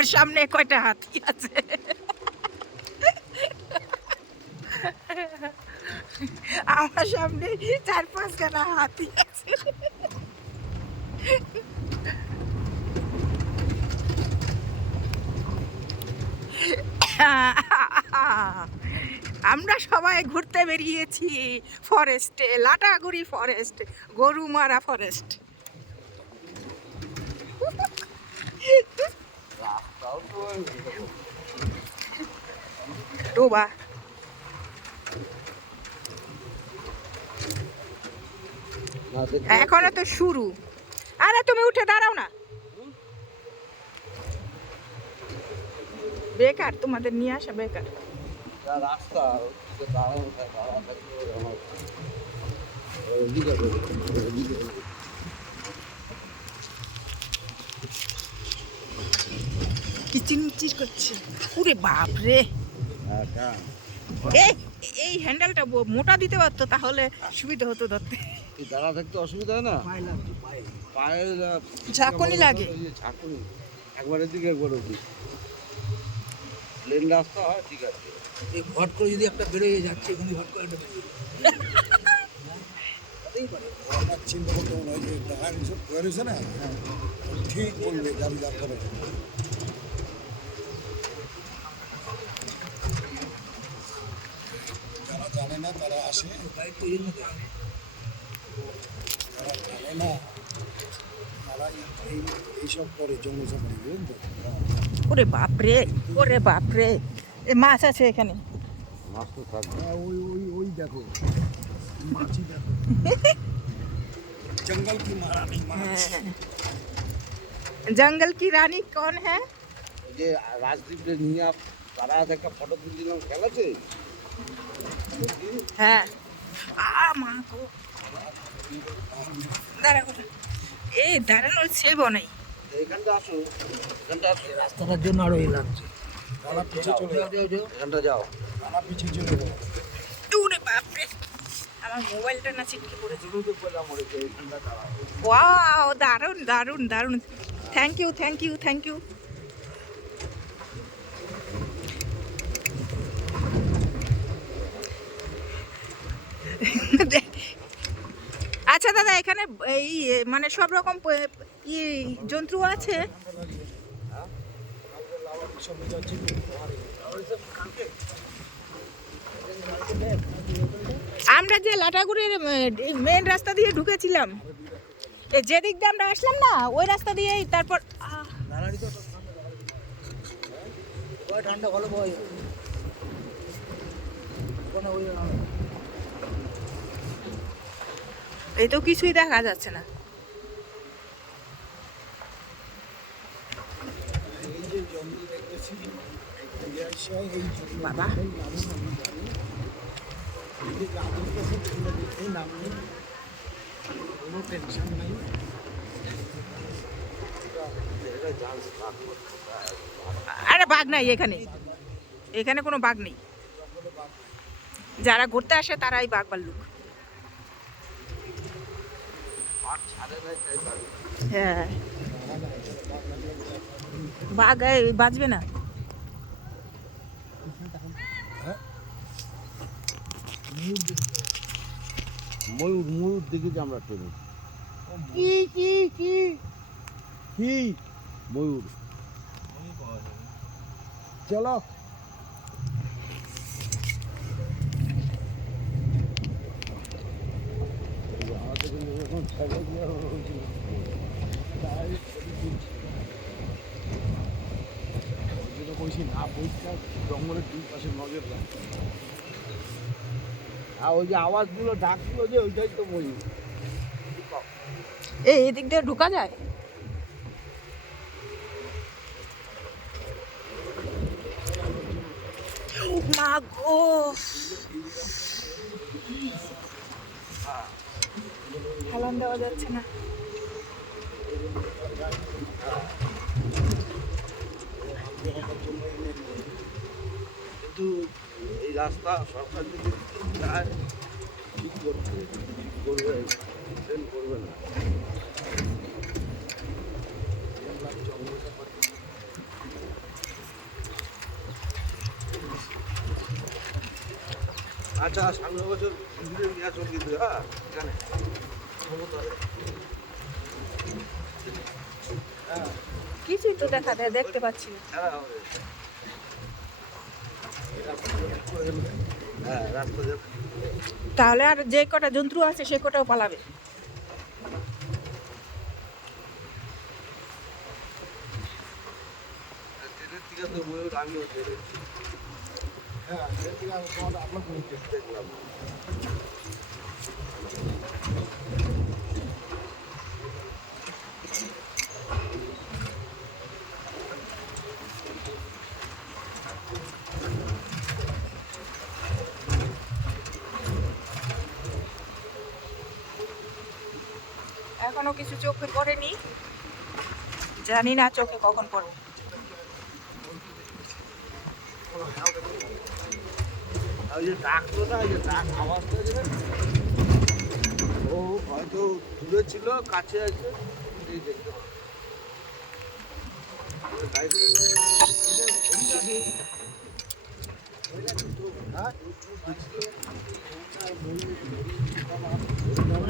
আমার সামনে কয়টা হাতি আছে? আমার সামনে 4-5 খানা হাতি আছে। আমরা সবাই ঘুরতে বেরিয়েছি ফরেস্টে, লাটাগুড়ি ফরেস্ট, গরুমারা ফরেস্ট। ডোবা এখনো তো শুরু। আরে তুমি উঠে দাঁড়াও না, বেকার, তোমাদের নিয়ে আসা বেকার। রাস্তা কিচিরমিচির করছে। ওরে বাপ রে, এই হ্যান্ডেলটা মোটা দিতে পারতো, তাহলে সুবিধা হতো ধরতে। দাঁড়া থাকতে অসুবিধা হয় না, পায়ে ঝাঁকুনি লাগে। ঝাঁকুনি একবারের দিকে একবার অব্দি প্লেন রাস্তা হয়, ঠিক আছে। এই হট করে যদি একটা বেরোয় যাচ্ছে, এখানে হট করে একটা চিন্তা করতে মনে হয় যে টাকা হিসেব করে রয়েছে না, ঠিক বলবে দাবি দাম করে। যারা জানে না তারা আসে, দায়িত্ব জন্য দেয়। যারা জানে না তারা এইসব করে, জঙ্গল সাফারি, বুঝলেন তো? ওরে বাপরে, ওরে বাপরে, এ মাছ আছে এখানে। মাছ তো থাকবে। ওই ওই ওই দেখো মাছই দেখো, জঙ্গল কি রানী মাছ। জঙ্গল কি রানী কौन है? ওই যে রাজদীপের নিয়ে তারা একটা ফটো তুলছিলাম, খেলা আছে। হ্যাঁ, মা গো, দাঁড়াও, এই দাঁড়ানোর ছেব নাই। এখানটা আসো, এখানটা আসো, রাস্তাটার জন্য আরো এই লাগছে। তারা পিছিয়ে চলে যাও, এখানটা যাও। তারা পিছিয়ে চলে যাও। ওরে বাপরে, আমার মোবাইলটা না ছিটকে পড়েছে। শুরুতে পেলাম ওরে, এখানটা দাঁড়াও। ওয়াও, দারুণ দারুণ দারুণ, thank you thank you thank you. আচ্ছা দাদা, এখানে এই মানে সব রকম জন্তু আছে? আমরা যে লাটাগুড়ির মেন রাস্তা দিয়ে ঢুকেছিলাম, যে দিক দিয়ে আমরা আসলাম না, ওই রাস্তা দিয়েই তারপর ঠান্ডা ভালো বয়। এই তো কিছুই দেখা যাচ্ছে না। বাবা, আরে বাঘ নাই এখানে, এখানে কোনো বাঘ নেই। যারা ঘুরতে আসে তারাই বাঘ ভাল্লুক। হ্যাঁ, বাঘ বাঁচবে না। ময়ূর, ময়ূর দেখেছি আমরা ট্রেনে। কি কি কি কি ময়ূর? চলো বলছি না, বইটা জঙ্গলের দুই পাশে নজর রাখ। আর ওই যে আওয়াজগুলো, ডাকগুলো, যে ওইটাই তো ময়ূর। এদিক দিয়ে ঢোকা যায়? মা গো, হেলান দেওয়া যাচ্ছে না। কিন্তু এই রাস্তা সরকার যদি চায় ঠিক করতে, করবে, ট্রেন করবে না। আচ্ছা সামনের বছর ঘুরে নিয়ে আসো কিন্তু হ্যাঁ এখানে কিছুই তো দেখতে পাচ্ছি না। হ্যাঁ রাস্তা যাবে তাহলে আর যে কটা জন্তু আছে সে কটাও পালাবে। ট্রেনের থেকে তো ময়ূর আমিও দেখেছি হ্যাঁ সেদিকে আপনার দেখলাম এখনো কিছু চোখে পড়েনি, জানি না চোখে কখন পড়বে। ওই যে ডাকতো না ওই যে ডাক আওয়াজটা যেটা ও হয়তো দূরে ছিল কাছে আছে এই দেখতে পাবো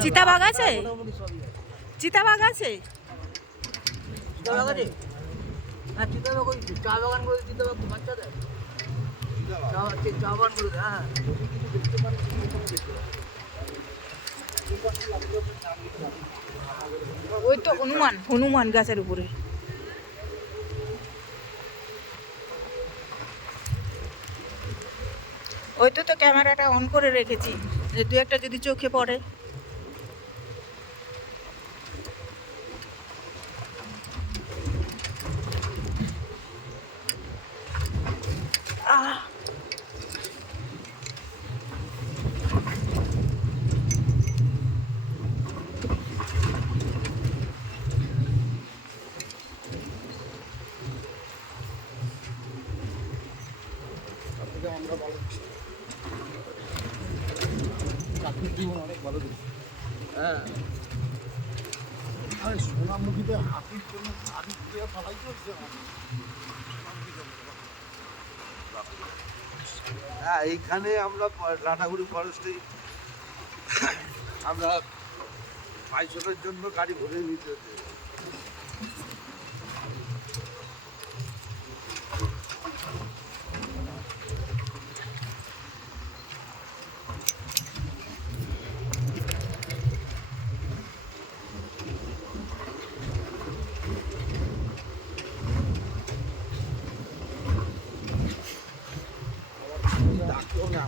চিতাবাঘ আছে, চিতাবাঘ আছে। চিতাবাঘ আছে? হ্যাঁ চিতাবাঘ ওই চা বাগান করে চিতাবাঘ বাচ্চা দেয়, চা বাগান করে দেয়। হ্যাঁ ওই তো হনুমান, হনুমান গাছের উপরে। ওই তো ক্যামেরাটা অন করে রেখেছি, যে দু একটা যদি চোখে পড়ে। আমরা ভালো দিচ্ছি চাকরির জীবন অনেক ভালো দিচ্ছি। হ্যাঁ আরে সোনামুখীতে হাতির জন্য হাতি দিয়ে ফালাই চলছে হ্যাঁ এইখানে আমরা লাটাগুড়ি ফরেস্টে আমরা পাইসবের জন্য গাড়ি ভরে নিতে হচ্ছে ডাকতো না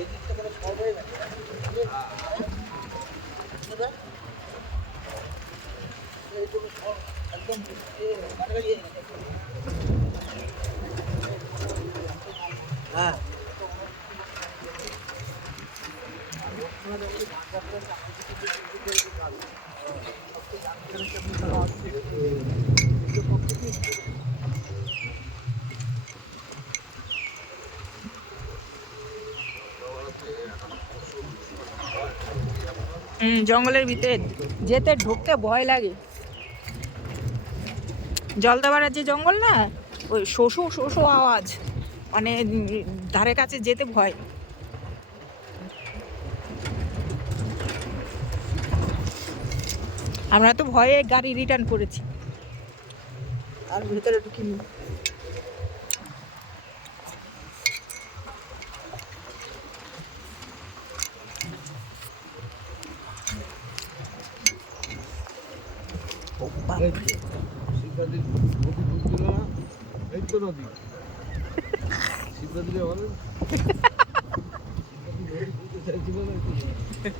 এই দিকটা মানে সব হয়ে গেছে। এইটুকু সব একদম কাটাকাটি হয়ে গেছে। হ্যাঁ জঙ্গলের ভিতরে যেতে ঢুকতে ভয় লাগে। জলদাপাড়ার যে জঙ্গল না, ওই শোষো শোষো আওয়াজ, মানে ধারে কাছে যেতে ভয়। আমরা তো ভয়ে গাড়ি রিটার্ন করেছি। আর ভিতরে ঢুকিনি। এই তো, শিবরাত্রি নদী ঢুকছিল না, এই তো নদী। শিবরাত্রি বলেন, শিবরাত্রি নদী ঢুকতে চাইছিল না, এই তো নদী।